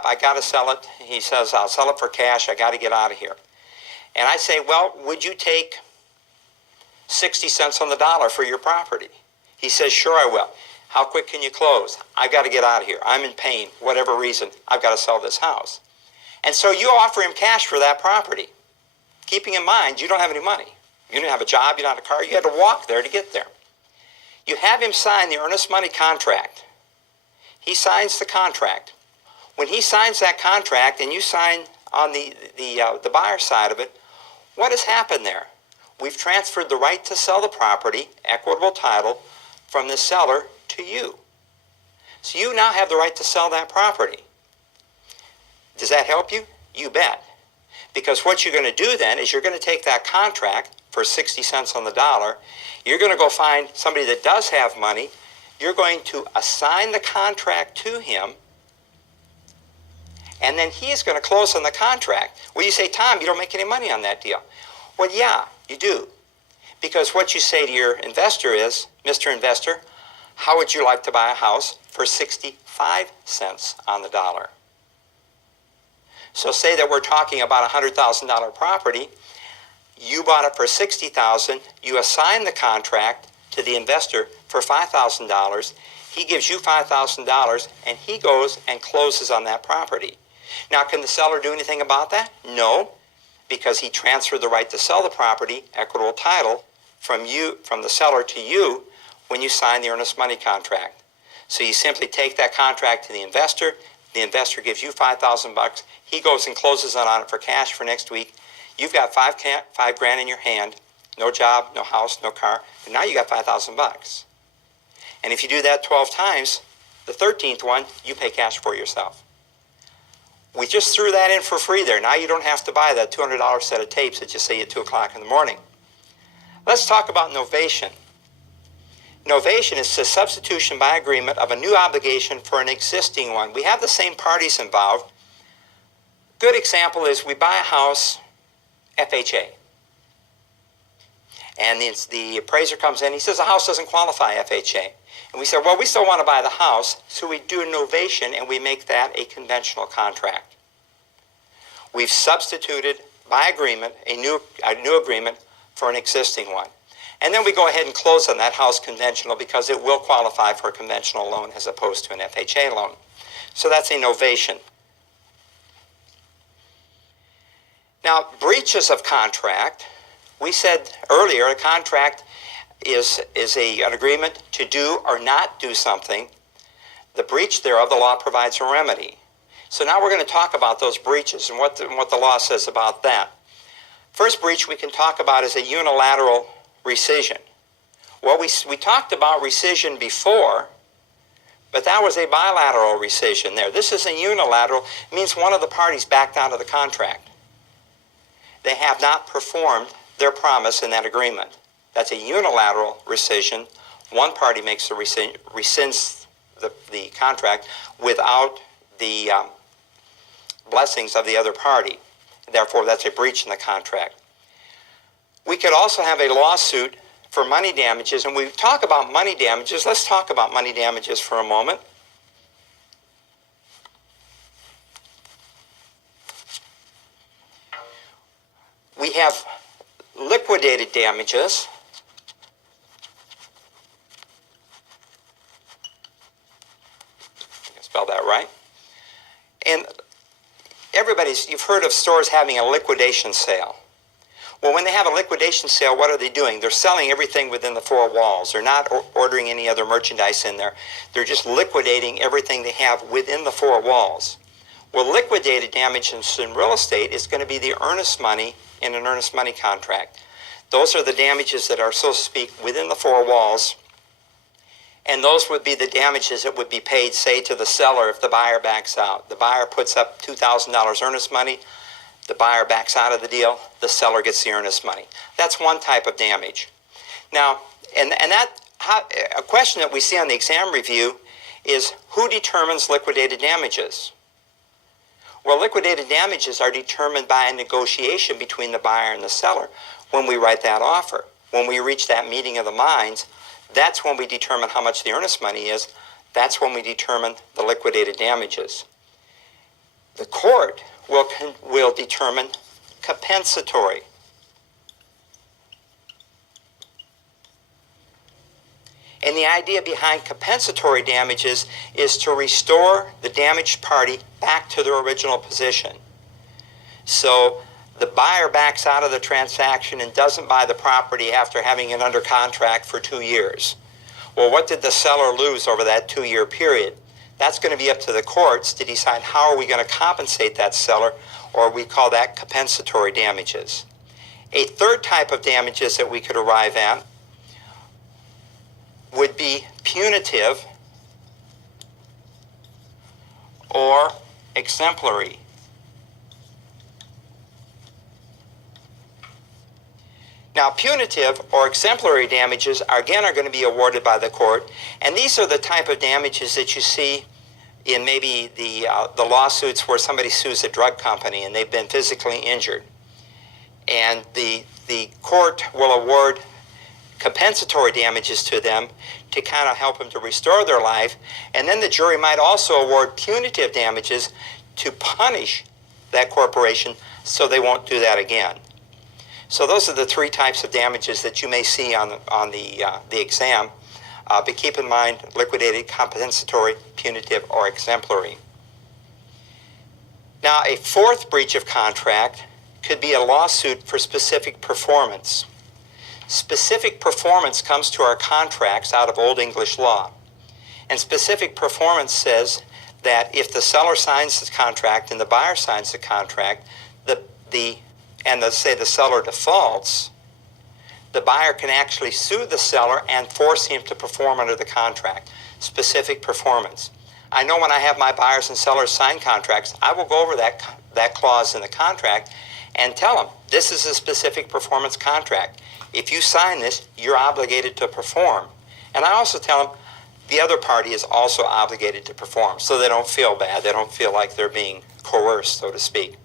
I got to sell it. He says, I'll sell it for cash. I got to get out of here. And I say, well, would you take 60 cents on the dollar for your property? He says, sure, I will. How quick can you close? I've got to get out of here. I'm in pain. Whatever reason, I've got to sell this house. And so you offer him cash for that property, keeping in mind you don't have any money. You didn't have a job, you don't have a car, you had to walk there to get there. You have him sign the earnest money contract. He signs the contract. When he signs that contract and you sign on the buyer side of it, what has happened there? We've transferred the right to sell the property, equitable title, from the seller to you. So you now have the right to sell that property. Does that help you? You bet. Because what you're going to do then is you're going to take that contract for 60 cents on the dollar. You're going to go find somebody that does have money. You're going to assign the contract to him. And then he is going to close on the contract. Well, you say, Tom, you don't make any money on that deal. Well, yeah, you do. Because what you say to your investor is, Mr. Investor, how would you like to buy a house for 65 cents on the dollar? So say that we're talking about a $100,000 property. You bought it for $60,000. You assign the contract to the investor for $5,000. He gives you $5,000, and he goes and closes on that property. Now, can the seller do anything about that? No, because he transferred the right to sell the property, equitable title, from the seller to you when you sign the earnest money contract. So you simply take that contract to the investor. The investor gives you $5,000. He goes and closes on it for cash for next week. You've got $5 grand in your hand, no job, no house, no car, and now you got $5,000. And if you do that 12 times, the 13th one, you pay cash for yourself. We just threw that in for free there. Now you don't have to buy that $200 set of tapes that you say at 2 o'clock in the morning. Let's talk about novation. Novation is the substitution by agreement of a new obligation for an existing one. We have the same parties involved. Good example is we buy a house, FHA. And the appraiser comes in, he says the house doesn't qualify FHA. And we say, well, we still want to buy the house, so we do a novation and we make that a conventional contract. We've substituted by agreement a new agreement for an existing one. And then we go ahead and close on that house conventional because it will qualify for a conventional loan as opposed to an FHA loan. So that's a novation. Now, breaches of contract, we said earlier a contract is an agreement to do or not do something. The breach thereof, the law provides a remedy. So now we're going to talk about those breaches and what the law says about that. First breach we can talk about is a unilateral rescission. Well, we talked about rescission before, but that was a bilateral rescission there. This is a unilateral. It means one of the parties backed out of the contract. They have not performed their promise in that agreement. That's a unilateral rescission. One party makes the rescinds the contract without the blessings of the other party. Therefore, that's a breach in the contract. We could also have a lawsuit for money damages, and we talk about money damages. Let's talk about money damages for a moment. We have liquidated damages. I spelled that right. And you've heard of stores having a liquidation sale. Well, when they have a liquidation sale, what are they doing? They're selling everything within the four walls. They're not ordering any other merchandise in there. They're just liquidating everything they have within the four walls. Well, liquidated damages in real estate is going to be the earnest money in an earnest money contract. Those are the damages that are, so to speak, within the four walls. And those would be the damages that would be paid, say, to the seller if the buyer backs out. The buyer puts up $2,000 earnest money. The buyer backs out of the deal. The seller gets the earnest money. That's one type of damage. Now, a question that we see on the exam review is who determines liquidated damages? Well, liquidated damages are determined by a negotiation between the buyer and the seller when we write that offer. When we reach that meeting of the minds, that's when we determine how much the earnest money is. That's when we determine the liquidated damages. The court will determine compensatory. And the idea behind compensatory damages is to restore the damaged party back to their original position. So the buyer backs out of the transaction and doesn't buy the property after having it under contract for 2 years. Well, what did the seller lose over that 2-year period? That's going to be up to the courts to decide how are we going to compensate that seller, or we call that compensatory damages. A third type of damages that we could arrive at would be punitive or exemplary. Now, punitive or exemplary damages are going to be awarded by the court, and these are the type of damages that you see in maybe the lawsuits where somebody sues a drug company and they've been physically injured. And the court will award compensatory damages to them to kind of help them to restore their life. And then the jury might also award punitive damages to punish that corporation so they won't do that again. So those are the three types of damages that you may see on the exam. But keep in mind, liquidated, compensatory, punitive, or exemplary. Now, a fourth breach of contract could be a lawsuit for specific performance. Specific performance comes to our contracts out of Old English law. And specific performance says that if the seller signs the contract and the buyer signs the contract, and let's say the seller defaults, the buyer can actually sue the seller and force him to perform under the contract. Specific performance. I know when I have my buyers and sellers sign contracts, I will go over that clause in the contract and tell them, this is a specific performance contract. If you sign this, you're obligated to perform. And I also tell them the other party is also obligated to perform, so they don't feel bad. They don't feel like they're being coerced, so to speak.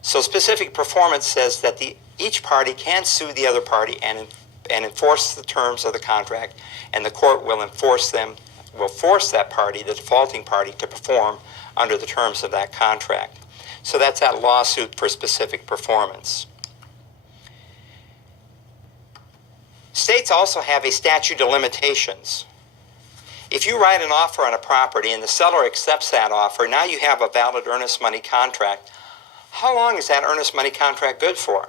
So specific performance says that each party can sue the other party and enforce the terms of the contract, and the court will force that party, the defaulting party, to perform under the terms of that contract. So that's that lawsuit for specific performance. States also have a statute of limitations. If you write an offer on a property and the seller accepts that offer, now you have a valid earnest money contract. How long is that earnest money contract good for?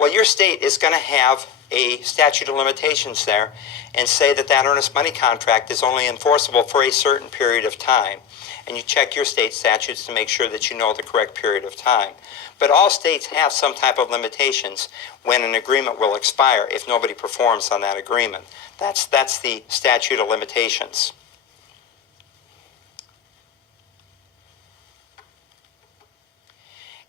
Well, your state is going to have a statute of limitations there and say that that earnest money contract is only enforceable for a certain period of time. And you check your state statutes to make sure that you know the correct period of time. But all states have some type of limitations when an agreement will expire if nobody performs on that agreement. That's the statute of limitations.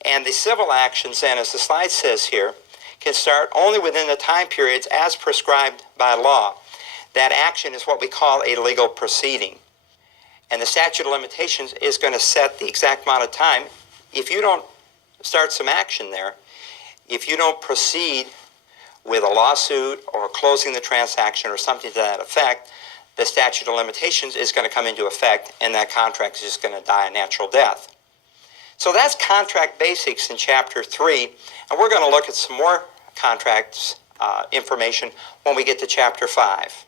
And the civil actions, then, as the slide says here, can start only within the time periods as prescribed by law. That action is what we call a legal proceeding. And the statute of limitations is going to set the exact amount of time. If you don't start some action there, if you don't proceed with a lawsuit or closing the transaction or something to that effect, the statute of limitations is going to come into effect and that contract is just going to die a natural death. So that's contract basics in Chapter 3, and we're going to look at some more contracts information when we get to Chapter 5.